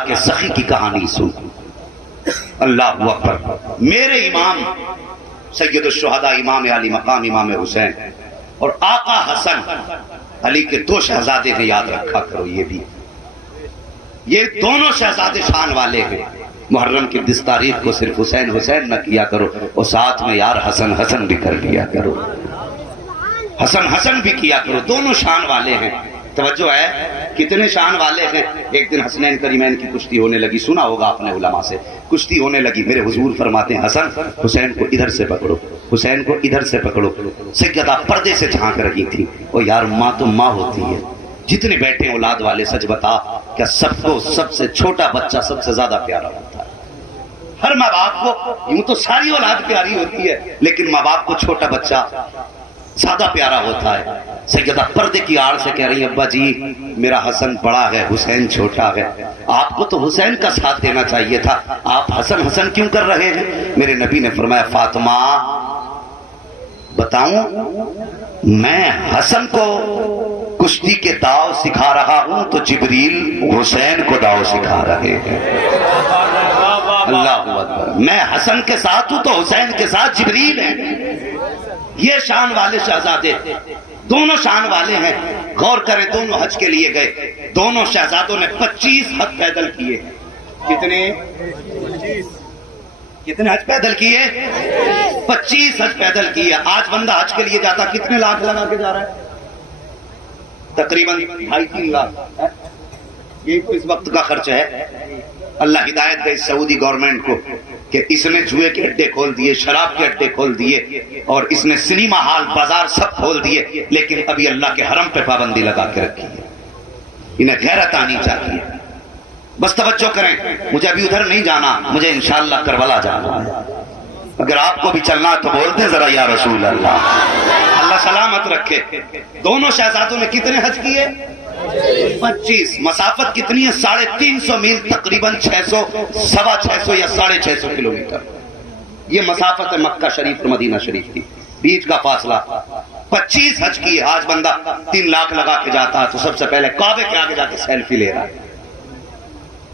کربلا کے سخی کی کہانی سن. اللہ اکبر. میرے امام سید الشہداء امام علی مقام امام حسین اور آقا حسن علی کے دو شہزادے ہیں، یاد رکھا کرو. یہ بھی یہ دونوں شہزادے شان والے ہیں. محرم کی 10 تاریخ کو صرف حسین حسین نہ کیا کرو، اور ساتھ میں یار حسن حسن بھی کر لیا کرو. حسن حسن بھی کیا کرو، دونوں شان والے ہیں. توجہ ہے کتنے شان والے ہیں. ایک دن حسنین کریمین کی کشتی ہونے لگی، سنا ہوگا آپ نے علماء سے. کشتی ہونے لگی، میرے حضور فرماتے ہیں حسن حسین کو ادھر سے پکڑو، حسین کو ادھر سے پکڑو. سیدہ پردے سے جھانک رہی تھی. او یار ماں تو ماں ہوتی ہے. جتنے بیٹھے ہیں اولاد والے سچ بتا کیا سب کو سب سے چھوٹا بچہ سب سے زیادہ پیارا ہوتا ہے؟ ہر ماں باپ کو یوں تو ساری اولاد پیاری ہوتی ہے، لیکن ماں باپ کو چھوٹا بچہ زیادہ پیارا ہوتا ہے. سیدہ پردے کی آڑ سے کہہ رہی ہیں ابا جی میرا حسن بڑا ہے، حسین چھوٹا ہے. آپ کو تو حسین کا ساتھ دینا چاہیے تھا، آپ حسن حسن کیوں کر رہے ہیں؟ میرے نبی نے فرمایا فاطمہ بتاؤں، میں حسن کو کشتی کے داؤ سکھا رہا ہوں تو جبریل حسین کو داؤ سکھا رہے ہیں. اللہ اکبر. میں حسن کے ساتھ ہوں تو حسین کے ساتھ جبریل ہیں. یہ شان والے شہزادے دونوں شان والے ہیں. غور کریں دونوں حج کے لیے گئے، دونوں شہزادوں نے 25 حج پیدل کیے. کتنے حج پیدل کیے؟ 25 حج پیدل کیے. آج بندہ حج کے لیے جاتا کتنے لاکھ لگا کے جا رہا ہے؟ تقریباً 2.5-3 لاکھ. یہ تو اس وقت کا خرچ ہے. اللہ ہدایت دے سعودی گورنمنٹ کو کہ اس نے جوئے کے اڈے کھول دیے، شراب کے اڈے کھول دیے، اور اس نے سنیما ہال بازار سب کھول دیے، لیکن ابھی اللہ کے حرم پہ پابندی لگا کے رکھی ہے. انہیں غیرت آنی چاہیے. بس توجہ کریں، مجھے ابھی ادھر نہیں جانا، مجھے انشاءاللہ کربلا جانا ہے. اگر آپ کو بھی چلنا ہے تو بولتے ذرا یا رسول اللہ. اللہ سلامت رکھے. دونوں شہزادوں نے کتنے حج کیے؟ 25. مسافت کتنی ہے؟ 350 میل، تقریباً 600 یا 650 کلومیٹر. یہ مسافت ہے مکہ شریف اور مدینہ شریف کی، بیچ کا فاصلہ. 25 حج کیے. آج بندہ 3 لاکھ لگا کے جاتا ہے تو سب سے پہلے کعبے کے آگے جا کے سیلفی لے رہا ہے.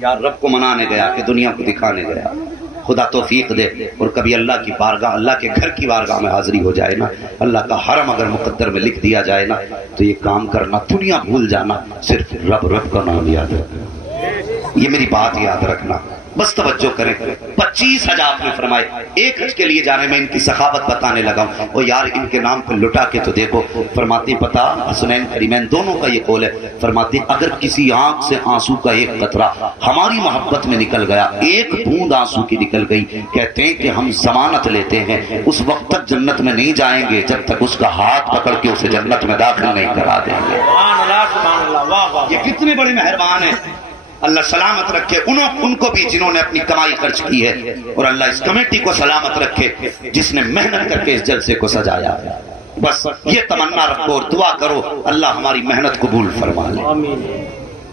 یار رب کو منانے گیا کہ دنیا کو دکھانے گیا. خدا توفیق دے اور کبھی اللہ کی بارگاہ، اللہ کے گھر کی بارگاہ میں حاضری ہو جائے نا، اللہ کا حرم اگر مقدر میں لکھ دیا جائے نا، تو یہ کام کرنا، دنیا بھول جانا، صرف رب کا نام یاد رکھنا. یہ میری بات یاد رکھنا. بس توجہ کریں. 25 حج آپ نے فرمائے. ایک حج کے لیے جانے میں ان کی سخاوت بتانے لگا ہوں. اور یار ان کے نام پہ لٹا کے تو دیکھو. فرماتی پتا حسنین کریمین دونوں کا یہ قول ہے. فرماتی اگر کسی آنکھ سے آنسو کا ایک قطرہ ہماری محبت میں نکل گیا، ایک بوند آنسو کی نکل گئی، کہتے ہیں کہ ہم ضمانت لیتے ہیں اس وقت تک جنت میں نہیں جائیں گے جب تک اس کا ہاتھ پکڑ کے اسے جنت میں داخل نہیں کرا دیں گے. یہ کتنے بڑے مہربان ہیں. اللہ سلامت رکھے ان کو بھی جنہوں نے اپنی کمائی خرچ کی ہے، اور اللہ اس کمیٹی کو سلامت رکھے جس نے محنت کر کے اس جلسے کو سجایا ہے. بس یہ تمنا رکھو اور دعا کرو اللہ ہماری محنت قبول فرما لے.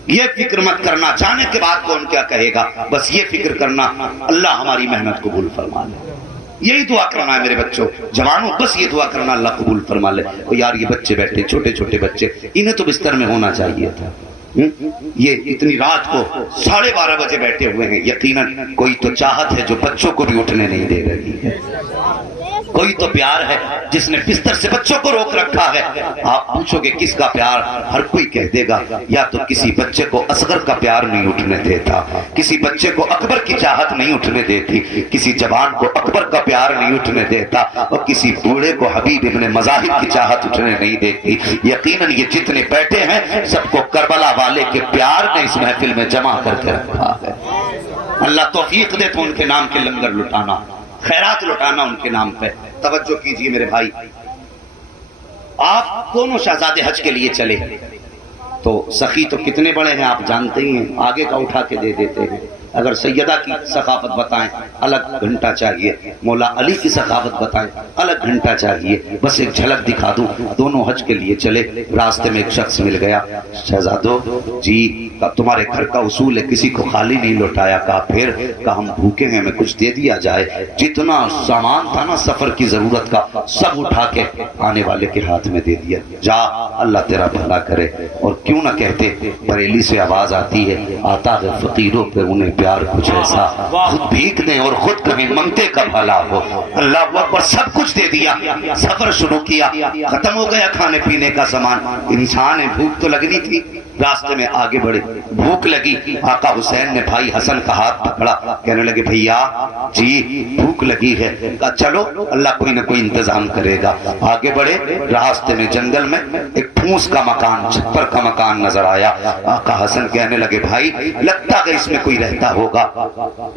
یہ فکر مت کرنا جانے کے بعد کون کیا کہے گا، بس یہ فکر کرنا اللہ ہماری محنت قبول فرما لے. یہی دعا کرنا ہے میرے بچوں جوانوں. بس یہ دعا کرنا اللہ قبول فرما لے. اور یار یہ بچے بیٹھے چھوٹے چھوٹے بچے، انہیں تو بستر میں ہونا چاہیے تھا. یہ اتنی رات کو 12:30 بجے بیٹھے ہوئے ہیں. یقیناً کوئی تو چاہت ہے جو بچوں کو بھی اٹھنے نہیں دے رہی ہے. کوئی تو پیار ہے جس نے بستر سے بچوں کو روک رکھا ہے. آپ پوچھو گے کس کا پیار، ہر کوئی کہہ دے گا یا تو کسی بچے کو اصغر کا پیار نہیں اٹھنے دیتا، کسی بچے کو اکبر کی چاہت نہیں اٹھنے دیتی، کسی جوان کو اکبر کا پیار نہیں اٹھنے دیتا، اور کسی بوڑھے کو حبیب ابن مذاہب کی چاہت اٹھنے نہیں دیتی. یقیناً یہ جتنے بیٹھے ہیں سب کو کربلا والے کے پیار نے اس محفل میں جمع کر کے رکھا ہے. اللہ توفیق دے تو ان کے نام کے لنگر لٹانا، خیرات لٹانا ان کے نام پہ. توجہ کیجئے میرے بھائی. آپ دونوں شہزادے حج کے لیے چلے تو سخی تو کتنے بڑے ہیں آپ جانتے ہی ہیں، آگے کا اٹھا کے دے دیتے ہیں. اگر سیدہ کی ثقافت بتائیں الگ گھنٹہ چاہیے، مولا علی کی ثقافت بتائیں الگ گھنٹہ چاہیے. بس ایک جھلک دکھا دوں. دونوں حج کے لیے چلے، راستے میں ایک شخص مل گیا. شہزادو جی تمہارے گھر کا اصول ہے کسی کو خالی نہیں لوٹایا. کہا پھر؟ کہا ہم بھوکے ہیں، ہمیں کچھ دے دیا جائے. جتنا سامان تھا نا سفر کی ضرورت کا سب اٹھا کے آنے والے کے ہاتھ میں دے دیا. جا اللہ تیرا بھلا کرے. اور کیوں نہ کہتے بریلی سے آواز آتی ہے آتا ہے فقیروں پہ انہیں پیار کچھ ایسا، خود بھیک دیں اور خود کہیں منگتے کا بھلا ہو. اللہ اکبر. سب کچھ دے دیا. سفر شروع کیا. ختم ہو گیا کھانے پینے کا سامان. انسان ہے بھوک تو لگنی تھی. راستے میں آگے بڑھے، بھوک لگی. آقا حسین نے بھائی حسن کا ہاتھ پکڑا. کہنے لگے بھیا جی بھوک لگی ہے. کہا چلو اللہ کوئی نہ کوئی انتظام کرے گا. آگے بڑھے. راستے میں جنگل میں ایک پھوس کا مکان، چھپر کا مکان نظر آیا. آقا حسن کہنے لگے بھائی لگتا ہے اس میں کوئی رہتا ہوگا.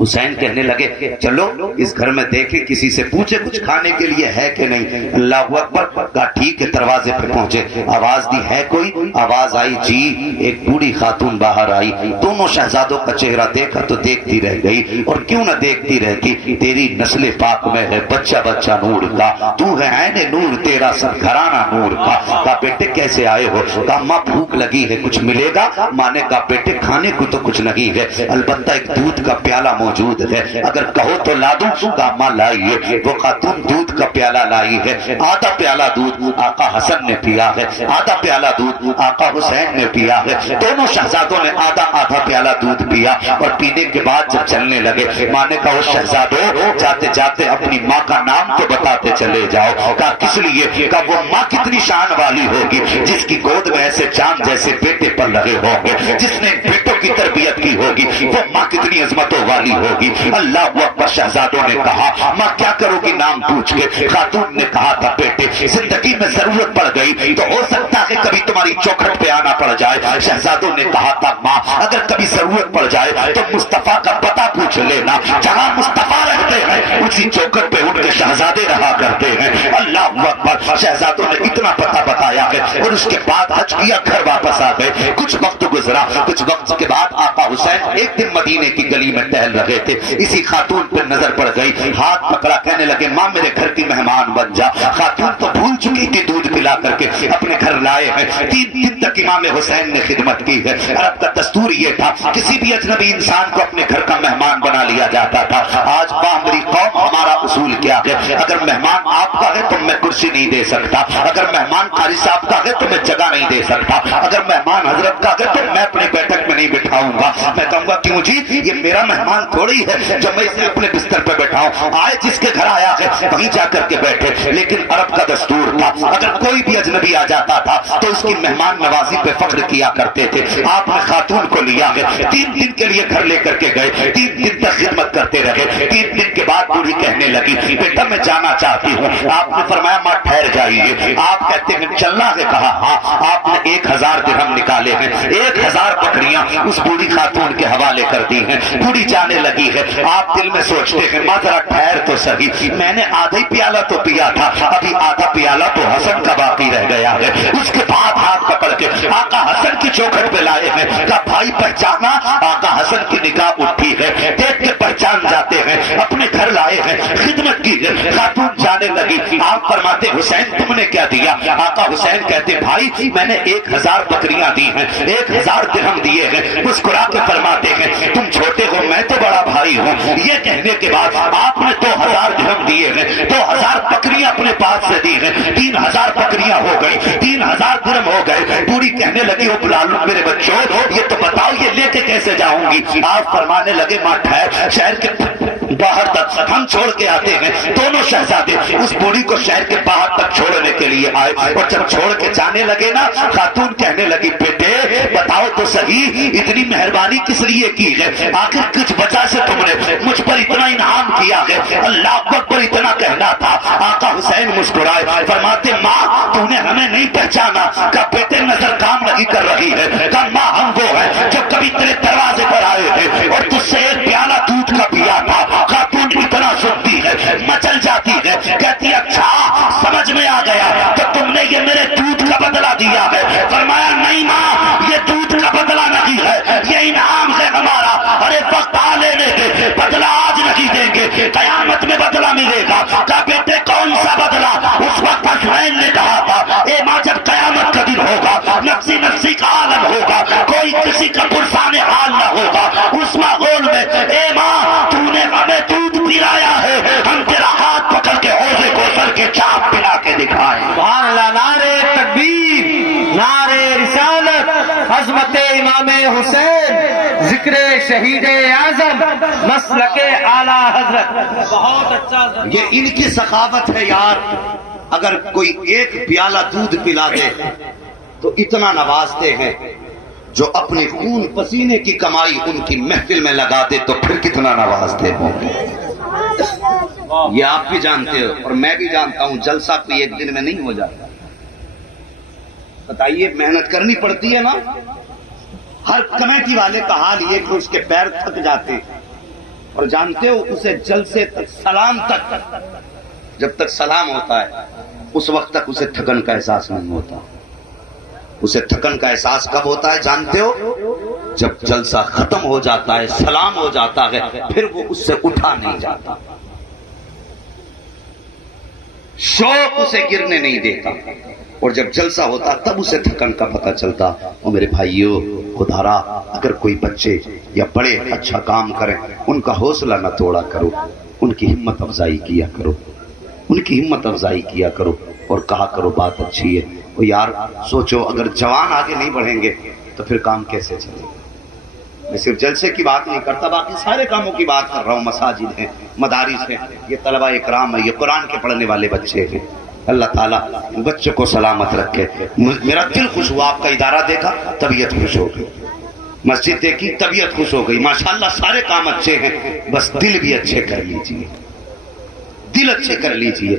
حسین کہنے لگے چلو اس گھر میں دیکھیں، کسی سے پوچھے کچھ کھانے کے لیے ہے کہ نہیں. اللہ اکبر. کہا ٹھیک ہے. دروازے پہ پہنچے. آواز دی ہے کوئی؟ آواز آئی جی. ایک بوڑھی خاتون باہر آئی. دونوں شہزادوں کا چہرہ دیکھا تو دیکھتی رہ گئی. اور کیوں نہ دیکھتی رہتی، تیری نسل پاک میں ہے بچہ بچہ نور کا، تو ہے عین نور، تیرا سب گھرانہ نور کا. کہا بیٹے کیسے آئے ہو؟ کہا ماں بھوک لگی ہے کچھ ملے گا؟ ماں نے کہا بیٹے کھانے کو تو کچھ نہیں ہے، البتہ ایک دودھ کا پیالہ موجود ہے، اگر کہو تو لا دوں. کہا ماں لائیے. وہ خاتون دودھ کا پیالہ لائی ہے. آدھا پیالہ دودھ آقا حسن نے پیا ہے، آدھا پیالہ دودھ آقا حسین نے پیا ہے. دونوں شہزادوں نے آدھا آدھا پیالہ دودھ پیا. اور پینے کے بعد جب چلنے لگے ماں نے کہا شہزادوں جاتے جاتے اپنی ماں کا نام تو بتاتے چلے جاؤ. کہا کس لیے؟ کہا وہ ماں کتنی شان والی ہوگی جس کی گود میں ایسے چاند جیسے بیٹے پل رہے ہوں گے، جس نے بیٹوں کی تربیت کی ہوگی. وہ ماں کتنی عظمتوں والی ہوگی. اللہ اکبر. شہزادوں نے کہا ماں کیا کرو گی نام پوچھ کے؟ خاتون نے کہا تھا بیٹے زندگی میں ضرورت پڑ گئی تو ہو سکتا ہے کبھی تمہاری چوکھٹ پہ آنا پڑ جائے. شہزادوں نے کہا تھا ماں اگر کبھی ضرورت پڑ جائے تو مصطفیٰ کا پتہ پوچھ لینا، جہاں مصطفیٰ رہتے ہیں اسی چوکھٹ پہ ان کے شہزادے رہا کرتے ہیں. اللہ اکبر. شہزادوں نے اتنا پتہ بتایا ہے اور اس کے بعد حج کیا، گھر واپس آ گئے. کچھ وقت گزرا. کچھ وقت کے بعد آقا حسین ایک دن مدینے کی گلی میں ٹہل رہے تھے. اسی خاتون پر نظر پڑ گئی. ہاتھ پکڑا. کہنے لگے ماں میرے گھر کی مہمان بن جا. خاتون تو بھول چکی تھی دودھ پلا کر کے اپنے گھر لائے ہیں. 3 دن تک امام حسین نے خدمت کی ہے. عرب کا دستور یہ تھا کسی بھی اجنبی انسان کو اپنے گھر کا مہمان بنا لیا جاتا تھا. آج ہماری قوم ہمارا اصول کیا ہے؟ اگر مہمان آپ کا ہے تو میں کرسی نہیں دے سکتا، اگر مہمان قاری صاحب کا ہے تو میں جگہ نہیں دے سکتا، اگر مہمان حضرت کا ہے تو میں اپنی بیٹھک میں نہیں بٹھاؤں گا. میں کہوں گا کیوں جی؟ یہ میرا مہمان تھوڑی ہے جو میں اسے اپنے بستر پہ بیٹھاؤں. آئے جس کے گھر آیا ہے وہیں جا کر کے بیٹھے. لیکن عرب کا دستور تھا اگر کوئی بھی اجنبی آ جاتا تھا تو اس کی مہمان نوازی پہ فخر کیا کرتے تھے. آپ نے خاتون کو لیا ہے، 3 دن کے لیے گھر لے کر کے گئے. 3 دن تک خدمت کرتے رہے. 3 دن کے بعد بوڑھی کہنے لگی بیٹا میں جانا چاہتی ہوں. آپ نے فرمایا ماں ٹھہر جائیے. آپ کہتے ہیں چلنا ہے؟ کہا ہاں. آپ نے 1000 درہم نکالے ہیں، 1000 بکریاں اس بوڑھی خاتون کے حوالے کر دی ہیں. بوڑھی جانے لگی ہے. آپ دل میں سوچتے ہیں ماں ذرا ٹھہر تو صحیح، میں نے آدھا ہی پیالہ تو پیا تھا، ابھی آدھا پیالہ تو حسن کا باقی رہ گیا ہے. اس کے بعد ہاتھ پکڑ کے آقا حسن کی چوکھٹ پہ لائے ہیں. کہا بھائی پہچانا؟ آقا حسن کی نگاہ اٹھی ہے، دیکھ کے پہچان جاتے ہیں. اپنے گھر لائے ہیں، خدمت کی ہے. خاتون جانے لگی. آپ فرماتے حسین تم نے کیا دیا؟ آقا حسین کہتے بھائی میں نے 1000 بکریاں دی ہیں، 1000 درہم دیے ہیں. مسکرا کے فرماتے ہیں تم چھوٹے ہو میں تو بڑا بھائی ہوں. یہ کہنے کے بعد آپ نے 2000 درہم دیے ہیں، 2000 بکریاں اپنے پاس سے دی ہیں. 3000 بکریاں ہو گئی، 3000 درہم ہو گئے. بوڑھی کہنے لگی وہ بلا لوں میرے بچوں یہ تو بتاؤ یہ لے کے کیسے جاؤں گی؟ آپ فرمانے لگے ماں ٹھہر، شہر کے باہر تک ہم چھوڑ کے آتے ہیں. دونوں شہزادے اس بوڑھی کو شہر کے باہر تک چھوڑنے کے لیے آئے. اور جب چھوڑ کے جانے لگے نا خاتون کہنے لگی بیٹے بتاؤ تو صحیح اتنی مہربانی کس لیے کی ہے؟ آخر کچھ وجہ سے تم نے مجھ پر اتنا انعام کیا ہے؟ اللہ اکبر اتنا کہنا تھا. آقا حسین مسکرائے فرماتے ماں تو نے ہمیں نہیں پہچانا؟ کہ بیٹے نظر کام نہیں کر رہی ہے. کہ ماں ہم وہ ہیں جو کبھی تیرے دروازے پر آئے تھے اور تجھ سے 1 پیالہ دودھ کا پیا تھا. خاتون اتنا سنتی ہے مچل جاتی ہے، کہتی اچھا سمجھ میں آ گیا تو تم نے یہ میرے دودھ کا بدلہ دیا ہے. فرمایا نہیں ماں یہ دودھ کا بدلہ نہیں ہے، یہ انعام ہے ہمارا. ارے وقت آ لینا کہ قیامت میں بدلہ ملے گا. کہا بیٹے کون سا بدلہ؟ اس وقت حسنین نے کہا تھا اے ماں جب قیامت کا دن ہوگا، نفسی نفسی کا عالم ہوگا، کوئی کسی کا پرسان حال نہ ہوگا، اس ماحول میں اے ماں تو نے ہمیں دودھ پلایا ہے، ہم تیرا ہاتھ پکڑ کے حوض کوثر کے چاپ پلا کے دکھائیں. سبحان اللہ. نعرے تکبیر، نعرے رسالت، عظمت امام حسین، ذکر شہید اعظم، مسلک اعلیٰ حضرت. بہت اچھا. یہ ان کی سخاوت ہے یار. اگر کوئی ایک پیالہ دودھ پلا دے تو اتنا نوازتے ہیں، جو اپنے خون پسینے کی کمائی ان کی محفل میں لگا دے تو پھر کتنا نوازتے ہوں. یہ آپ بھی جانتے ہو اور میں بھی جانتا ہوں، جلسہ کوئی ایک دن میں نہیں ہو جاتا. بتائیے محنت کرنی پڑتی ہے نا. ہر کمیٹی والے کا حال یہ کہ اس کے پیر تھک جاتے ہیں، اور جانتے ہو اسے جلسے تک، سلام تک، جب تک سلام ہوتا ہے اس وقت تک اسے تھکن کا احساس نہیں ہوتا. اسے تھکن کا احساس کب ہوتا ہے جانتے ہو؟ جب جلسہ ختم ہو جاتا ہے، سلام ہو جاتا ہے، پھر وہ اس سے اٹھا نہیں جاتا، شوق اسے گرنے نہیں دیتا. اور جب جلسہ ہوتا تب اسے تھکن کا پتہ چلتا. اور میرے بھائیوں، خدارا اگر کوئی بچے یا بڑے اچھا کام کریں ان کا حوصلہ نہ توڑا کرو، ان کی ہمت افزائی کیا کرو، ان کی ہمت افزائی کیا کرو اور کہا کرو بات اچھی ہے. وہ یار سوچو اگر جوان آگے نہیں بڑھیں گے تو پھر کام کیسے چلے گا. میں صرف جلسے کی بات نہیں کرتا، باقی سارے کاموں کی بات کر رہا ہوں. مساجد ہیں، مدارس ہیں، یہ طلبہ اکرام ہے، یہ قرآن کے پڑھنے والے بچے ہیں. اللہ تعالیٰ بچوں کو سلامت رکھے. میرا دل خوش ہوا، آپ کا ادارہ دیکھا طبیعت خوش ہو گئی، مسجد دیکھی طبیعت خوش ہو گئی. ماشاءاللہ سارے کام اچھے ہیں، بس دل بھی اچھے کر لیجئے، دل اچھے کر لیجئے.